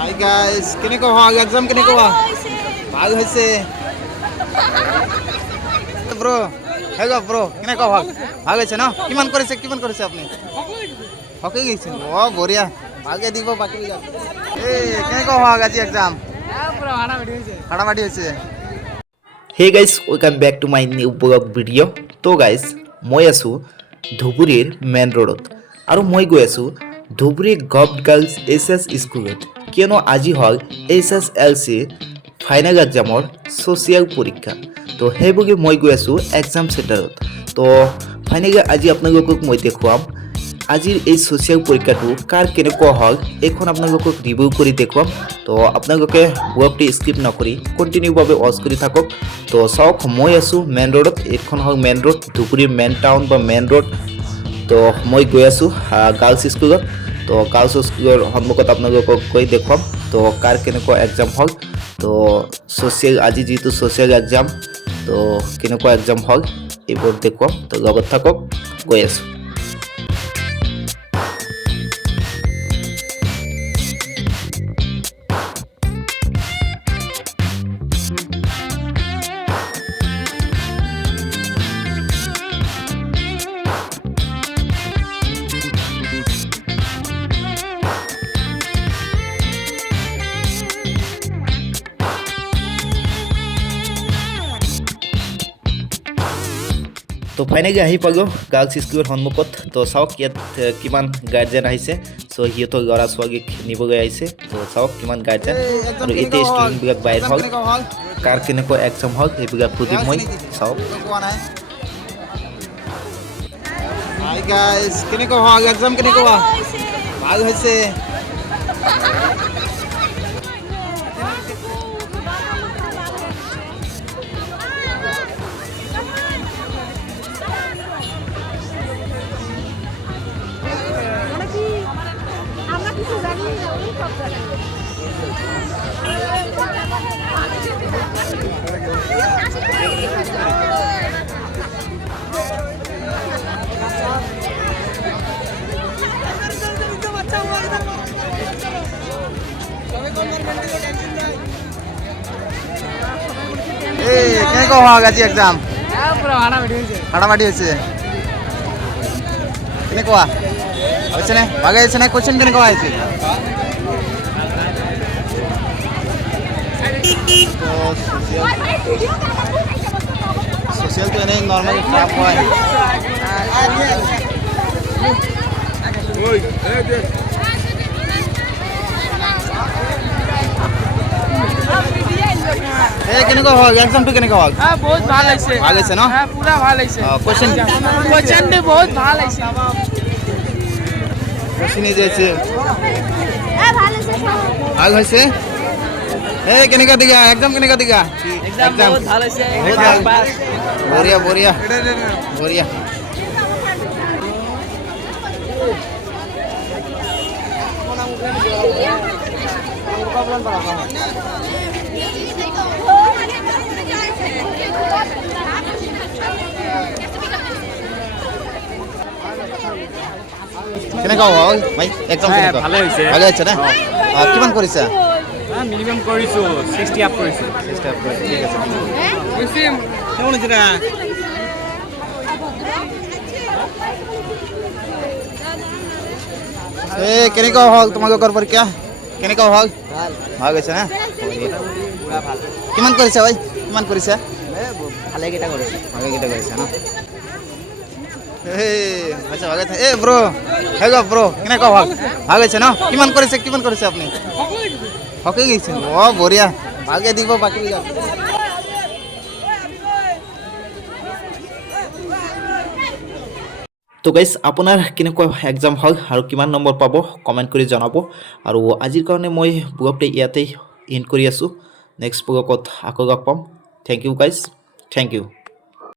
Hi guys, কেনেকুৱা হোৱা exam কেনেকুৱা হোৱা? ভাল হৈছে ব্ৰ। হেগো ব্ৰ, কেনেকুৱা হোৱা? ভাল হৈছে ন? কিমান কৰিছে আপুনি? হকি গৈছে। অ বঢ়িয়া, ভালকে দিব বাকি বিলাক। এই কেনেকুৱা হোৱা আজি এক্সাম? হাড়ামাটি হৈছে। Hey guys, welcome back to my new vlog video'. তো গাইজ, মই আছোঁ ধুবুৰীৰ মেইন ৰোডত আৰু মই গৈ আছোঁ ধুবুৰী গভৰ্ণমেণ্ট গাৰ্লছ এইচ স্কুলত, কিয়নো আজি হ'ল HSLC ফাইনেল এক্সামৰ ছ'চিয়েল পৰীক্ষা। তো সেইবুলি মই গৈ আছোঁ এক্সাম চেণ্টাৰত। তো ফাইনেলি আজি আপোনালোকক মই দেখুৱাম আজিৰ এই ছ'চিয়েল পৰীক্ষাটো কাৰ কেনেকুৱা হ'ল, এইখন আপোনালোকক ৰিভিউ কৰি দেখুৱাম। তো আপোনালোকে ব্লগটি স্কিপ নকৰি কণ্টিনিউভাৱে ৱাচ কৰি থাকক। তো চাওক, মই আছোঁ মেইন ৰোডত। এইখন হ'ল মেইন ৰোড, ধুবুৰীৰ মেইন টাউন বা মেইন ৰোড। তো মই গৈ আছোঁ গাৰ্লছ স্কুলত। তো গাৰ্লছ স্কুলৰ সন্মুখত আপোনালোকক গৈ দেখুৱাম তো কাৰ কেনেকুৱা এক্সাম হ'ল। তো ছ'চিয়েল আজি যিটো ছ'চিয়েল এক্সাম, তো কেনেকুৱা এক্সাম হ'ল এইবোৰ দেখুৱাম। তো লগত থাকক, গৈ আছোঁ। তো ফাইনেলি আহি পালোঁ গাৰ্লছ স্কুলৰ সন্মুখত। তো চাওক ইয়াত কিমান গাৰ্জেন আহিছে। চ' সিহঁতৰ ল'ৰা ছোৱালীক নিবলৈ আহিছে। তো চাওক কিমান গাৰ্জেন, আৰু এতিয়া ষ্টুডেণ্টবিলাক বাহিৰ হ'ল। কাৰ কেনেকুৱা এক্সাম হ'ল সেইবিলাক সুধিম মই। চাওক হাই গাইস, কেনেকুৱা হোৱা এক্সাম কেনেকুৱা হোৱা? ভাল হৈছে। এই কেনেকুৱা হোৱা আজি এক্সাম? হাড়ামাটি হৈছে। কেনেকুৱা হৈছেনে? ভাগে হৈছেনে? কুৱেশ্যন কেনেকুৱা আহিছে? ছ'চিয়েলটো এনেই নৰ্মেলি টাফ হয়। এই কেনেকুৱা হ'ল এক্সামটো? কেনেকুৱা হ'ল? বহুত ভাল হৈছে। ভাল হৈছে ন? পুৰা ভাল হৈছে। কুৱেশ্যনটো বহুত ভাল হৈছে। কুৱেশ্যন ইজি হৈছে। ভাল হৈছে। এই কেনেকুৱা দিগা এক্সাম? কেনেকুৱা দিগা এক্সাম? বহুত ভাল হৈছে। বহুত ভাল। বঢ়িয়া বঢ়িয়া বঢ়িয়া। কেনেকুৱা হ'ল ভাই এক্সাম? ভালে হৈছে। ভালে হৈছে না? কিমান কৰিছা? মিনিমাম কৰিছোঁ 60 আপ কৰিছোঁ। ঠিক আছে। এই কেনেকুৱা হ'ল তোমালোকৰ পৰীক্ষা? কেনেকুৱা হ'ল? ভাল হৈছে না? কিমান কৰিছা ভাই? কিমান কৰিছা? ভালেকেইটা কৰিছোঁ। ভালেকেইটা কৰিছা ন? এই আচ্ছা ভালে থাকে। এই ব্ৰ, হেগো ব্ৰ, কেনেকুৱা হ'ল? ভাল হৈছে ন? কিমান কৰিছে আপুনি? হকি গৈছে। অ বঢ়িয়া, ভালকে দিব বাকি বিলাক। তো গাইজ, আপোনাৰ কেনেকুৱা এক্সাম হ'ল আৰু কিমান নম্বৰ পাব কমেণ্ট কৰি জনাব। আৰু আজিৰ কাৰণে মই ব্লগটো ইয়াতেই এণ্ড কৰি আছোঁ। নেক্সট ব্লগত আকৌ লগ পাম। Thank you guys, thank U.